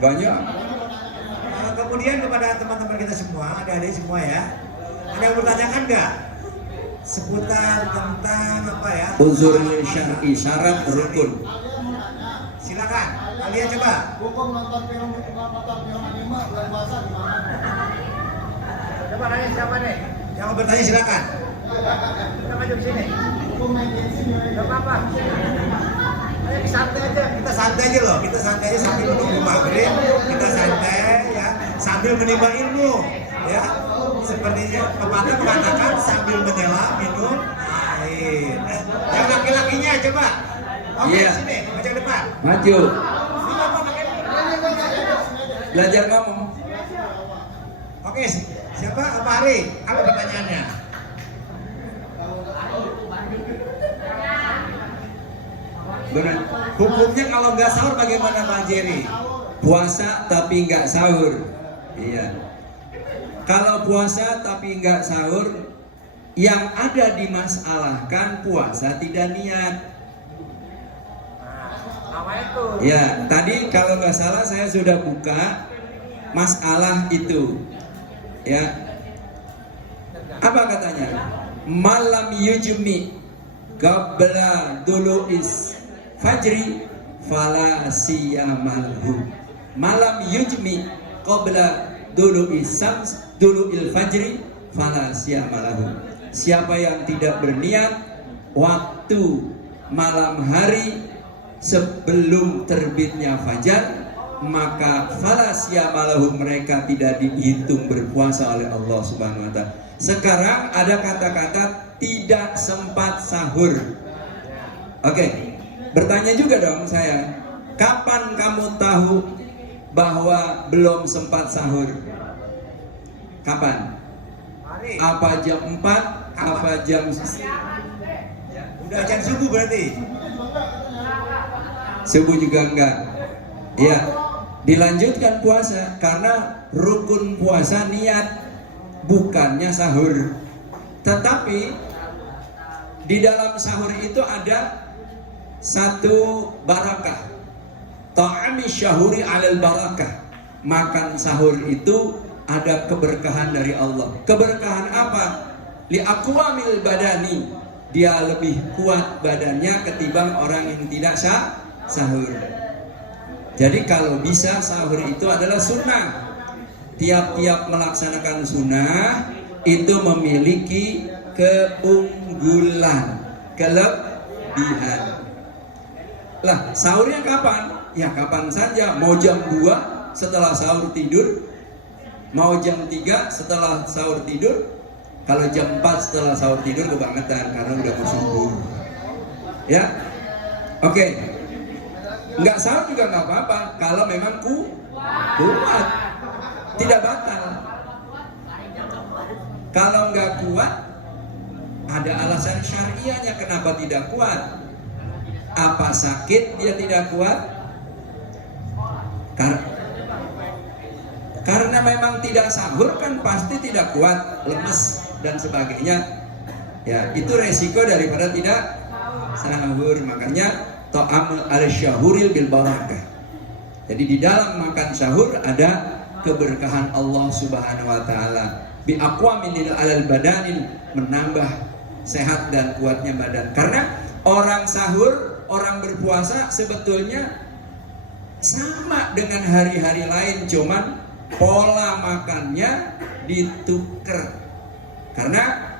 Banyak. Kemudian kepada teman-teman kita semua, adik-adik semua ya, ada yang bertanyakan nggak seputar tentang apa ya? Unsur syar'i, syarat rukun. Silakan, kalian coba. Hukum nonton film anime bulan puasa gimana? Coba nanya siapa nih? Yang mau bertanya silakan. Kita maju ke sini. Hukum main bensin Gak apa-apa. Ayo santai aja, kita santai aja loh. Kita santai aja sambil menunggu maghrib. Kita santai ya, sambil menimba ilmu ya. Sepertinya pepatah mengatakan sambil menyelam minum air. Yang laki-lakinya coba. Oke, Iya. sini, maju ke depan. Maju. Belajar ngomong. Oke, siapa? Pak Ari, apa pertanyaannya? Benar. Hukumnya kalau nggak sahur bagaimana Pak Jerry? Puasa tapi nggak sahur. Iya. Kalau puasa tapi nggak sahur, yang ada dimasalahkan puasa tidak niat. Apa itu? Ya, tadi kalau nggak salah saya sudah buka masalah itu. Ya. Apa katanya? Malam yujmi qabla dulu'is fajri fala siyamalhu. Malam yujmi qabla dulu'is syams dulu'il fajri fala siyamalhu. Siapa yang tidak berniat waktu malam hari sebelum terbitnya fajar, maka fala siyamalhu, mereka tidak dihitung berpuasa oleh Allah Subhanahu wa taala. Sekarang ada kata-kata tidak sempat sahur. Oke. Bertanya juga dong saya, kapan kamu tahu bahwa belum sempat sahur? Kapan? Apa jam 4? Apa jam Udah jam subuh berarti? subuh juga enggak? Ya, dilanjutkan puasa karena rukun puasa niat, bukannya sahur. Tetapi di dalam sahur itu ada satu barakah. Ta'ami syahuri alal barakah. Makan sahur itu ada keberkahan dari Allah. Keberkahan apa? Li aqwamil badani. Dia lebih kuat badannya ketimbang orang yang tidak sahur. Jadi kalau bisa sahur itu adalah sunnah. Tiap-tiap melaksanakan sunnah itu memiliki keunggulan, kelebihan. Lah, sahurnya kapan? Ya kapan saja. Mau jam 2 setelah sahur tidur, mau jam 3 setelah sahur tidur. Kalau jam 4 setelah sahur tidur kebangetan karena udah mau subuh. Ya. Oke. Enggak sahur juga nggak apa-apa kalau memang kuat. Tidak batal. Kalau nggak kuat, ada alasan syariahnya kenapa tidak kuat. Apa sakit dia tidak kuat? Karena memang tidak sahur kan pasti tidak kuat, lemes dan sebagainya. Ya, itu resiko daripada tidak sahur. Makanya ta'amul al-syahuril bil barakah. Jadi di dalam makan sahur ada keberkahan Allah Subhanahu wa taala. Bi aqwamin alal badanin, menambah sehat dan kuatnya badan. Karena orang sahur, orang berpuasa sebetulnya sama dengan hari-hari lain, cuman pola makannya ditukar. Karena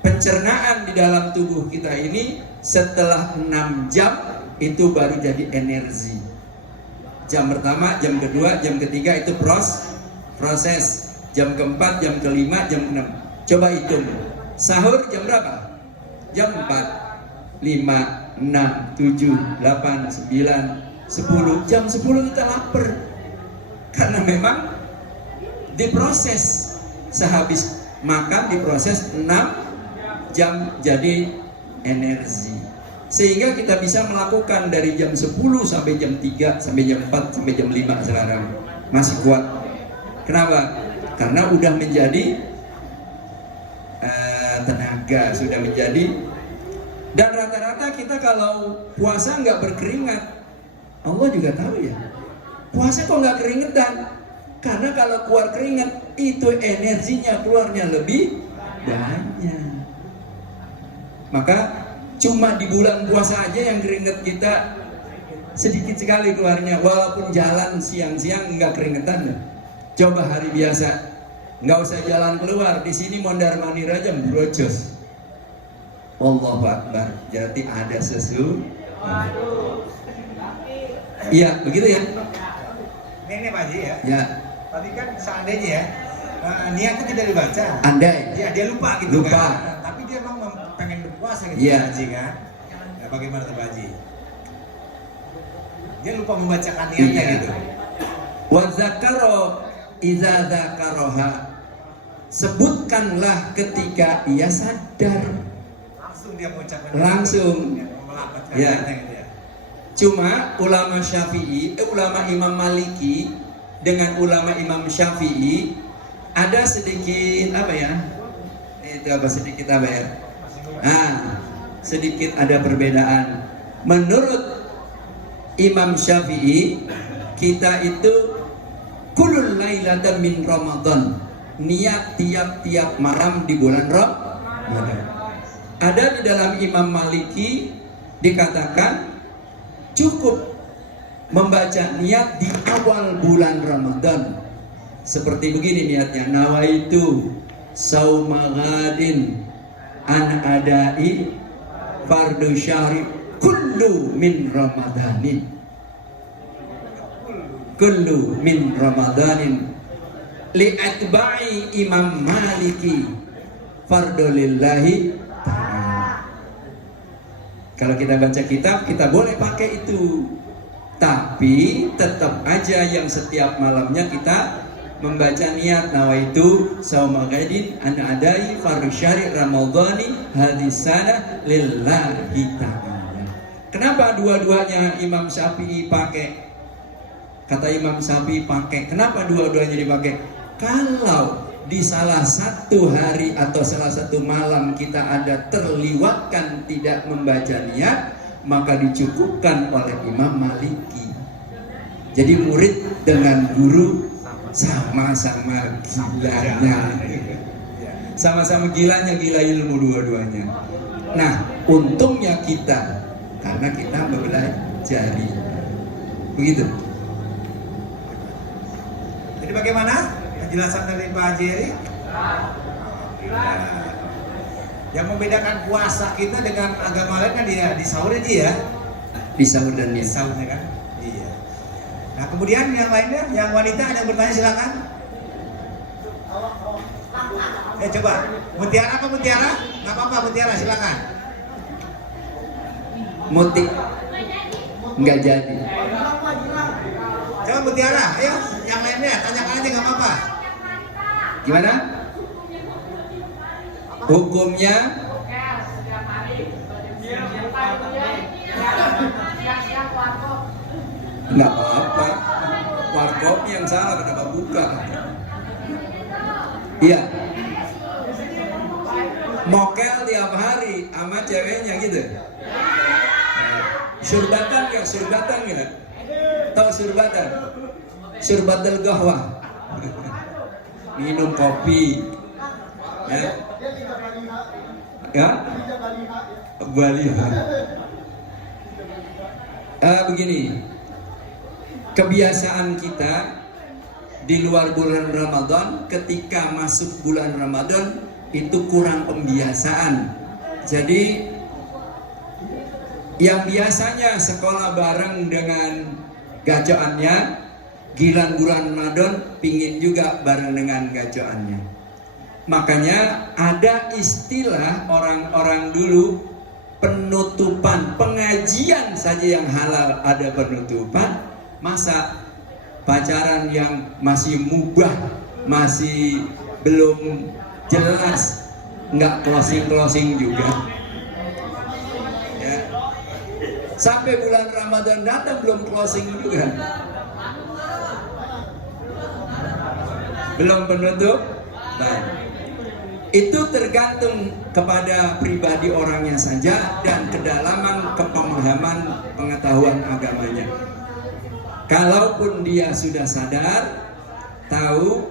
pencernaan di dalam tubuh kita ini setelah 6 jam itu baru jadi energi. Jam pertama, jam kedua, jam ketiga itu proses. Jam keempat, jam kelima, jam 6. Coba hitung. Sahur jam berapa? Jam 4, 5, 6, 7, 8, 9, 10. Jam 10 kita lapar. Karena memang diproses. Sehabis makan diproses 6 jam jadi energi. Sehingga kita bisa melakukan dari jam 10 sampai jam 3, sampai jam 4, sampai jam 5 sekarang. Masih kuat. Kenapa? Karena udah menjadi tenaga, sudah menjadi. Dan rata-rata kita kalau puasa nggak berkeringat, Allah juga tahu ya. puasa kok nggak keringetan? Karena kalau keluar keringat itu energinya keluarnya lebih banyak. Maka cuma di bulan puasa aja yang keringet kita sedikit sekali keluarnya, walaupun jalan siang-siang nggak keringetan. Coba hari biasa, nggak usah jalan keluar, di sini mondar mandir aja brojos. Allahu Akbar, jadi ada sesuatu. Iya, begitu ya. Ini Pak Haji ya. Ya, Tadi kan seandainya ya, niat itu tidak dibaca. andai. Ya, dia lupa gitu Lupa. kan. Tapi dia memang pengen berpuasa gitu Iya. Pak Haji kan. Ya, bagaimana tuh Pak Haji? Dia lupa membacakan niatnya Iya. gitu. Wa zakaro idza zakaroha. Sebutkanlah ketika ia sadar. Langsung dia mengucapkan. Langsung. Ya, melapatkan Ya. niatnya gitu ya. Cuma ulama Syafi'i, ulama Imam Maliki dengan ulama Imam Syafi'i ada sedikit apa ya? Itu apa sedikit apa ya? Sedikit ada perbedaan. Menurut Imam Syafi'i, kita itu kulul lailatan min Ramadan, niat tiap-tiap malam di bulan Ramadan. Ada di dalam Imam Maliki dikatakan cukup membaca niat di awal bulan Ramadan. Seperti begini niatnya, nawaitu saumagadin an adai fardu syahri kullu min ramadanin. Kullu min ramadanin li atba'i Imam Maliki fardu lillahi ta'ala. Kalau kita baca kitab, kita boleh pakai itu. Tapi tetap aja yang setiap malamnya kita membaca niat nawaitu saumagadin an adai fardu syahri ramadhani hadisana lillahi ta'ala. Kenapa dua-duanya Imam Syafi'i pakai? Kata Imam Syafi'i pakai. Kenapa dua-duanya dipakai? Kalau di salah satu hari atau salah satu malam kita ada terliwatkan tidak membaca niat, maka dicukupkan oleh Imam Maliki. Jadi murid dengan guru sama-sama gilanya, sama-sama gilanya, gila ilmu dua-duanya. Nah, untungnya kita karena kita mempelajari. Begitu. Jadi bagaimana penjelasan dari Pak Haji Eri? Yang membedakan puasa kita dengan agama lain kan dia di sahur aja ya. Di sahur dan Di niat. sahurnya kan. Iya. Nah kemudian yang lainnya, yang wanita ada yang bertanya silakan. Coba, Mutiara apa Mutiara? Nggak apa-apa Mutiara silakan. Mutik nggak jadi. Coba Mutiara, ayo yang lainnya tanyakan aja nggak apa-apa. Gimana? Hukumnya nggak apa-apa. Warkop yang salah kenapa buka? Iya. Mokel tiap hari sama ceweknya gitu. Surbatan nggak? Surbatan nggak? Tahu surbatan? Surbatul gahwah. Minum kopi. Ya. Ya. Bali. Begini. Kebiasaan kita di luar bulan Ramadan, ketika masuk bulan Ramadan itu kurang pembiasaan. Jadi yang biasanya sekolah bareng dengan gacoannya, gilan bulan Ramadan pingin juga bareng dengan gacoannya. Makanya ada istilah orang-orang dulu, penutupan, pengajian saja yang halal ada penutupan. Masa pacaran yang masih mubah, masih belum jelas, nggak closing juga ya. Sampai bulan Ramadan datang belum closing juga, belum penutup. Nah, itu tergantung kepada pribadi orangnya saja dan kedalaman kepemahaman pengetahuan agamanya. Kalaupun dia sudah sadar, tahu,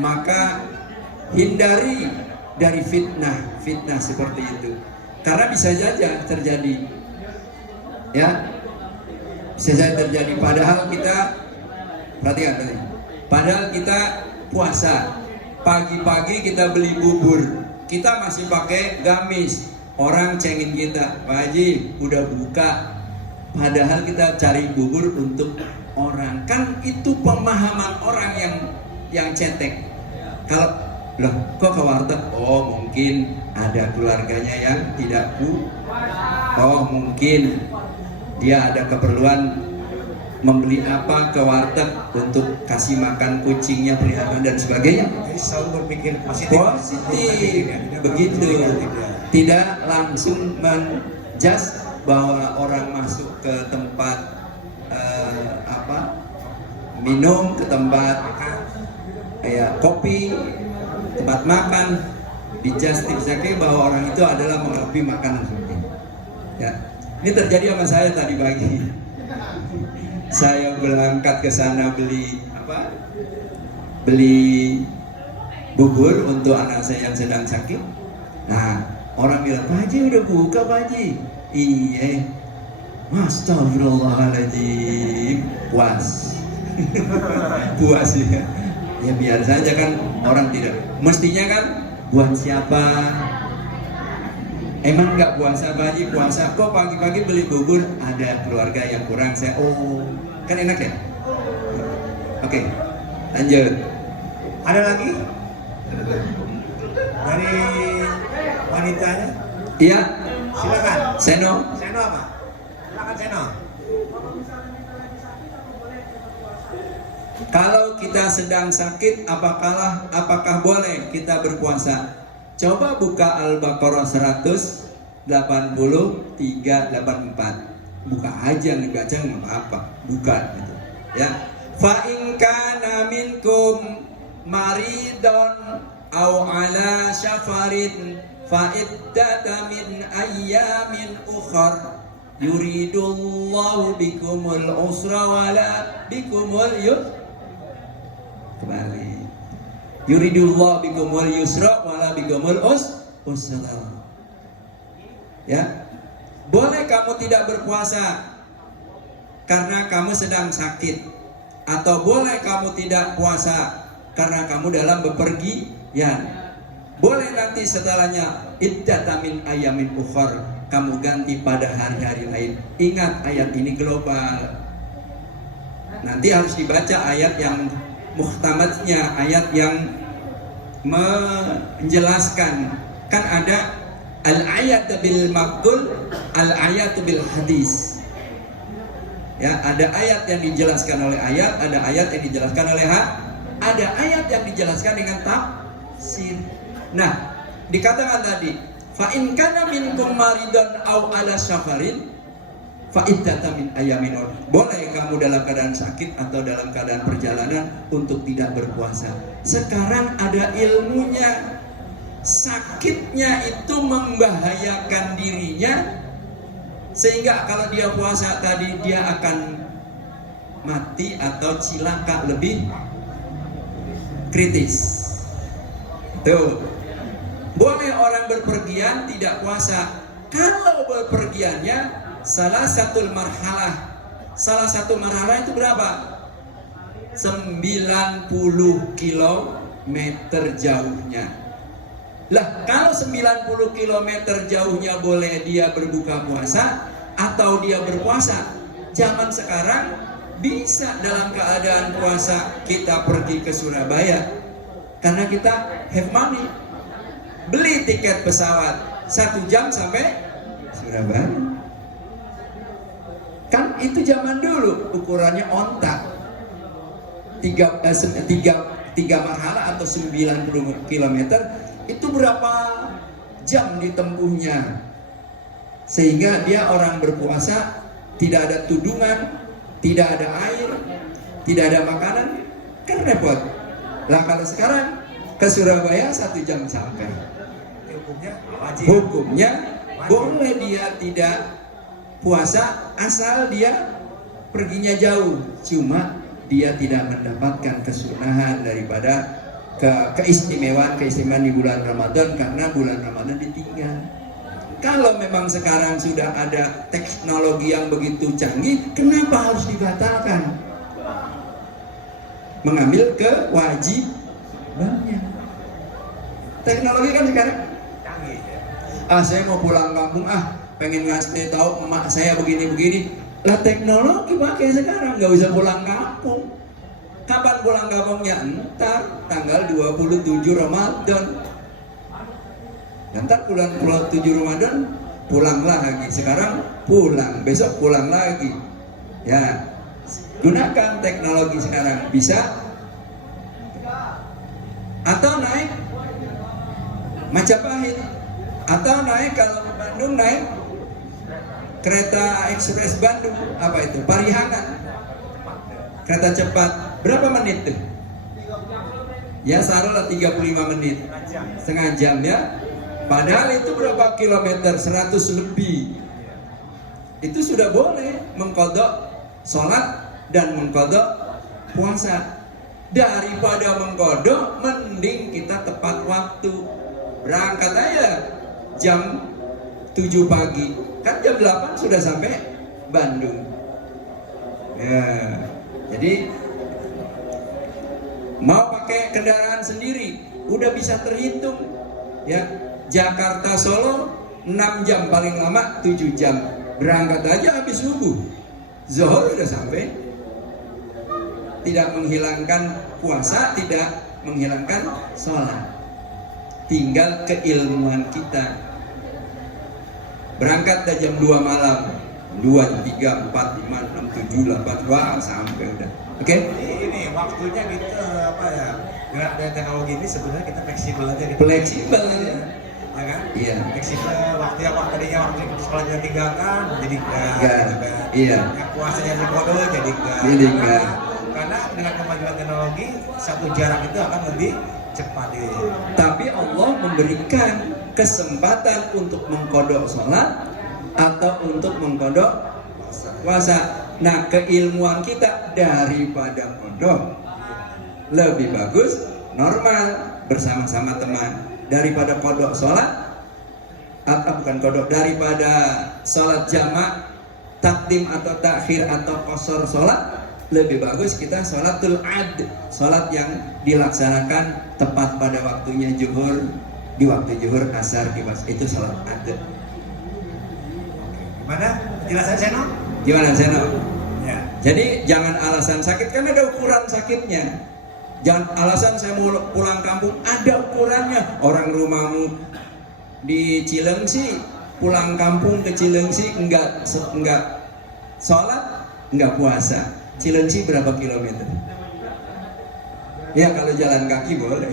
maka hindari dari fitnah seperti itu. Karena bisa saja terjadi, ya, bisa saja terjadi. Padahal kita, perhatikan tadi, padahal kita puasa, pagi-pagi kita beli bubur, kita masih pakai gamis, orang cengin kita, Pak Haji udah buka, padahal kita cari bubur untuk orang. Kan itu pemahaman orang yang cetek. Kalau loh kok ke warteg? Oh mungkin ada keluarganya yang tidak oh mungkin dia ada keperluan membeli apa ke warteg untuk kasih makan kucingnya, peliharaan dan sebagainya. Jadi selalu berpikir positif. Begitu. Tidak langsung menjudge bahwa orang masuk ke tempat minum, ke tempat kopi, tempat makan, dijustifkan bahwa orang itu adalah menghabis makanan seperti ini. Ya, ini terjadi sama saya tadi pagi. Saya berangkat ke sana beli bubur untuk anak saya yang sedang sakit. Nah, orang bilang, Pak Haji udah buka Pak Haji. Iya. Astagfirullahaladzim. Puas. Puas ya. Ya biar saja kan, orang tidak. Mestinya kan buat siapa? Emang nggak puasa Pak Haji? Puasa kok pagi-pagi beli bubur, ada keluarga yang kurang, saya kan enak ya? Oke, lanjut. Ada lagi? Dari wanitanya? Iya. Silakan. Seno. Seno apa? Silakan Seno. Kalau kita sedang sakit, apakah boleh kita berpuasa? Coba buka Al-Baqarah 183, 84. Buka aja, dibaca nggak apa-apa. Buka gitu. Ya. Fa in kana minkum maridun aw ala safarin fa iddata min ayyamin ukhra yuridullahu bikumul usra wala bikumul yusra. Kembali. Yuridullahu bikumul yusra wala bikumul usra. Ya. Boleh kamu tidak berpuasa karena kamu sedang sakit, atau boleh kamu tidak puasa karena kamu dalam bepergian. Boleh nanti setelahnya iddata min ayamin ukhar, kamu ganti pada hari-hari lain. Ingat, ayat ini global. Nanti harus dibaca ayat yang muhtamadnya, ayat yang menjelaskan. Kan ada al-ayat bil maqtul, al-ayat bil hadis. Ya, ada ayat yang dijelaskan oleh ayat, ada ayat yang dijelaskan oleh ada ayat yang dijelaskan dengan tafsir. Nah, dikatakan tadi, fa in kana minkum maridun aw ala safarin fa iddatan min ayamin. Boleh kamu dalam keadaan sakit atau dalam keadaan perjalanan untuk tidak berpuasa. Sekarang ada ilmunya. Sakitnya itu membahayakan dirinya, sehingga kalau dia puasa tadi dia akan mati atau cilaka lebih kritis. Tuh. Boleh orang berpergian tidak puasa. Kalau berpergiannya salah satu marhalah itu berapa? 90 km jauhnya. Lah, kalau 90 km jauhnya boleh dia berbuka puasa atau dia berpuasa. Zaman sekarang bisa dalam keadaan puasa kita pergi ke Surabaya karena kita have money. Beli tiket pesawat 1 jam sampai Surabaya. Kan itu zaman dulu ukurannya ontak. 3 marhalah atau 90 km itu berapa jam ditempuhnya, sehingga dia orang berpuasa tidak ada tudungan, tidak ada air, tidak ada makanan, kan repot. Lah kalau sekarang ke Surabaya 1 jam sampai. Hukumnya boleh dia tidak puasa asal dia perginya jauh, cuma dia tidak mendapatkan kesunahan daripada keistimewaan di bulan Ramadan karena bulan Ramadan ditinggal. Kalau memang sekarang sudah ada teknologi yang begitu canggih, kenapa harus dibatalkan? Mengambil kewajibannya. Teknologi kan sekarang canggih ya. saya mau pulang kampung, pengen ngasih tahu emak saya begini-begini. Lah teknologi pakai sekarang, nggak bisa pulang kampung. Kapan pulang kampungnya? Entar tanggal 27 Ramadan. Entar bulan 7 Ramadan pulang lagi. Sekarang pulang, besok pulang lagi. Ya, gunakan teknologi sekarang, bisa. Atau naik Majapahit, atau naik kalau ke Bandung naik kereta ekspres Bandung, apa itu? Parihangan, kereta cepat. Berapa menit tuh? Ya taruhlah 35 menit, setengah jam ya. Padahal itu berapa kilometer? 100 lebih. Itu sudah boleh mengkodok sholat dan mengkodok puasa. Daripada mengkodok, mending kita tepat waktu. Berangkat aja jam 7 pagi, kan jam 8 sudah sampai Bandung. Ya, jadi mau pakai kendaraan sendiri udah bisa terhitung ya. Jakarta Solo 6 jam paling lama, 7 jam. Berangkat aja habis subuh, zuhur udah sampai. Tidak menghilangkan puasa, tidak menghilangkan sholat, tinggal keilmuan kita. Berangkat dari jam 2 malam, 2, 3, 4, 5, 6, 7, 8, wah sampai udah. Oke? Ini waktunya kita apa ya? Gerak dengan teknologi ini sebenarnya kita fleksibel aja gitu. Fleksibel. Ya kan? Iya. Fleksibel, waktu sekolahnya tinggalkan jadi enggak. Iya. Yang puasanya di kodo jadi enggak. Jadi enggak. Karena dengan kemajuan teknologi, satu jarak itu akan lebih cepat. Tapi Allah memberikan kesempatan untuk mengkodok sholat atau untuk mengkodok puasa. Nah, keilmuan kita daripada kodok lebih bagus normal bersama-sama teman daripada kodok sholat, atau bukan kodok, daripada sholat jamak takdim atau takhir atau qasar sholat, lebih bagus kita sholatul ad, sholat yang dilaksanakan tepat pada waktunya zuhur, di waktu zuhur, asar, itu sholat ad. Gimana? Jelasan Seno? Gimana Seno? Ya. Jadi jangan alasan sakit, kan ada ukuran sakitnya. Jangan alasan saya mau pulang kampung, ada ukurannya. Orang rumahmu di Cilengsi, pulang kampung ke Cilengsi enggak sholat, enggak puasa. Cilengsi berapa kilometer? Ya kalau jalan kaki boleh.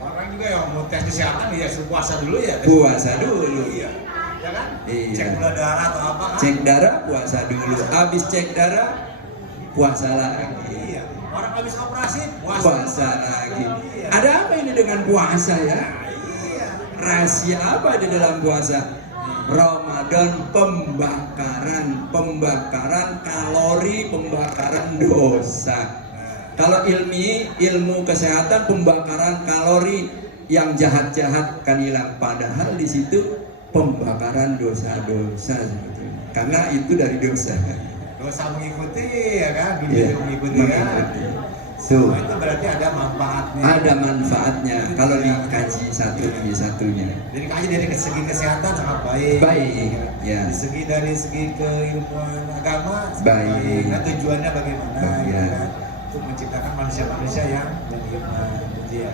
Orang juga yang mau tes kesehatan ya suruh puasa dulu ya. Puasa dulu. Iya. Ya kan? Iya. Cek gula darah atau apa kan? Cek darah, puasa dulu. Habis cek darah, puasa lagi. Iya. Orang habis operasi Puasa lagi. Iya. Ada apa ini dengan puasa ya? Iya. Rahasia apa di dalam puasa? Ramadan pembakaran kalori, pembakaran dosa. Kalau ilmu kesehatan, pembakaran kalori yang jahat-jahat kan hilang. Padahal di situ pembakaran dosa-dosa, karena itu dari dosa. Dosa mengikuti ya kan? Dunia Yeah, mengikuti kan? So, Itu berarti ada manfaatnya. ada manfaatnya kalau dikaji satu demi satunya. Jadi kaji dari segi kesehatan sangat baik. Baik, ya. Dari segi keilmuan agama Baik. Nah, tujuannya bagaimana? Baik, Ya ya. kan? Untuk menciptakan manusia-manusia yang beriman. Ya.